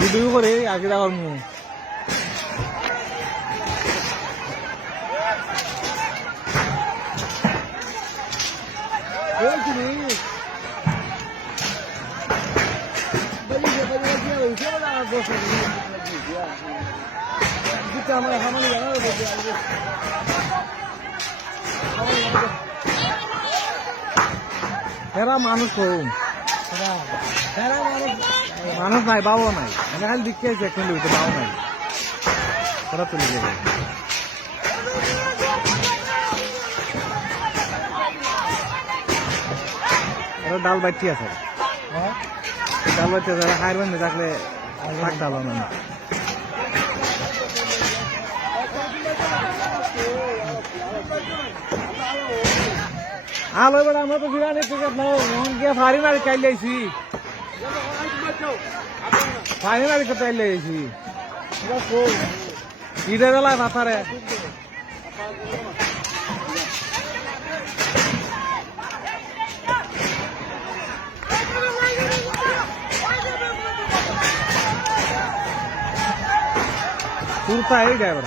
video করে আগে দেওয়ার মুখ এরা মানুষ কম মানুষ নাই বাবু নাই আমি খালি দেখতে আছি এখন বাবু নাই ওরা তুলে যাবে ওরা ডাল বাইটি আছে ডাল বাইটি আছে হায়ার বান্ধে থাকলে থাকতে হবে না আলো এবার আমরা তো ফিরানি টিকিট নাও গিয়ে ফারি মারি চাইলে আইছি ফারি মারি তো চাইলে আইছি ঈদের বেলায় মাথারে কুর্তা এই ড্রাইভার